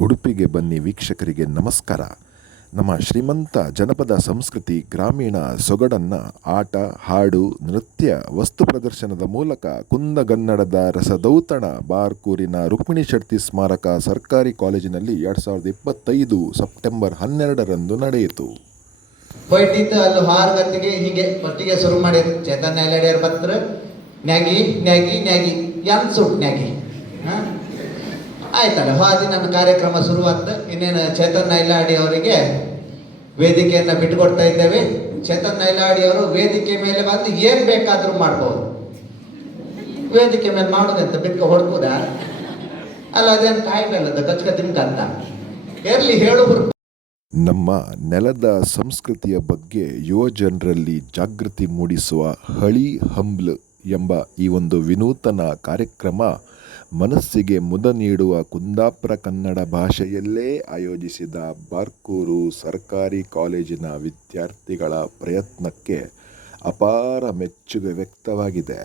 ಉಡುಪಿಗೆ ಬನ್ನಿ ವೀಕ್ಷಕರಿಗೆ ನಮಸ್ಕಾರ. ನಮ್ಮ ಶ್ರೀಮಂತ ಜನಪದ ಸಂಸ್ಕೃತಿ ಗ್ರಾಮೀಣ ಸೊಗಡನ್ನು ಆಟ, ಹಾಡು, ನೃತ್ಯ, ವಸ್ತು ಪ್ರದರ್ಶನದ ಮೂಲಕ ಕುಂದಗನ್ನಡದ ರಸದೌತಣ ಬಾರ್ಕೂರಿನ ರುಕ್ಮಿಣಿ ಶೆಟ್ಟಿ ಸ್ಮಾರಕ ಸರ್ಕಾರಿ ಕಾಲೇಜಿನಲ್ಲಿ 2025 ಸೆಪ್ಟೆಂಬರ್ 12ರಂದು ನಡೆಯಿತು. ಹೋಯ್ತಿತ್ತು ಅಲ್ಲಿ 6 ಗಂಟೆಗೆ ಹೀಗೆ ಒಟ್ಟಿಗೆ ಶುರು ಮಾಡಿದ್ರು. ಚೈತನ್ಯ ಎಲ್ಲೆಡೆಯರ್ ಬಂದ್ರು, ನ್ಯಾಗಿ ನ್ಯಾಗಿ ನ್ಯಾಗಿ ಯಾನ್ ಸುಟ್ ನ್ಯಾಗಿ ಆಯ್ತಲ್ಲ. ಹಾದಿ ನನ್ನ ಕಾರ್ಯಕ್ರಮ ಶುರುವಾಗ್ತ. ಇನ್ನೇನು ಚೇತನ್ ನೈಲಾಡಿ ಅವರಿಗೆ ವೇದಿಕೆಯನ್ನು ಬಿಟ್ಟುಕೊಡ್ತಾ ಇದ್ದೇವೆ. ಚೇತನ್ ನೈಲಾಡಿ ಅವರು ವೇದಿಕೆ ಮೇಲೆ ಬಂದು ಏನ್ ಬೇಕಾದ್ರೂ ಮಾಡ್ಬೋದು. ವೇದಿಕೆ ಮೇಲೆ ಮಾಡೋದಂತ ಬಿಟ್ಟು ಹೊಡ್ಬೋದ ಅಲ್ಲ, ಅದೇನು ಕಾಯಿಲ್ಲದ ಕಚ್ಕ ತಿನ್ಕಂತ ಎರ್ಲಿ ಹೇಳುವರು. ನಮ್ಮ ನೆಲದ ಸಂಸ್ಕೃತಿಯ ಬಗ್ಗೆ ಯುವ ಜನರಲ್ಲಿ ಜಾಗೃತಿ ಮೂಡಿಸುವ ಹಳಿ ಹಂಬ್ಲ್ ಎಂಬ ಈ ಒಂದು ವಿನೂತನ ಕಾರ್ಯಕ್ರಮ ಮನಸ್ಸಿಗೆ ಮುದ ನೀಡುವ ಕುಂದಾಪುರ ಕನ್ನಡ ಭಾಷೆಯಲ್ಲೇ ಆಯೋಜಿಸಿದ ಬಾರ್ಕೂರು ಸರ್ಕಾರಿ ಕಾಲೇಜಿನ ವಿದ್ಯಾರ್ಥಿಗಳ ಪ್ರಯತ್ನಕ್ಕೆ ಅಪಾರ ಮೆಚ್ಚುಗೆ ವ್ಯಕ್ತವಾಗಿದೆ.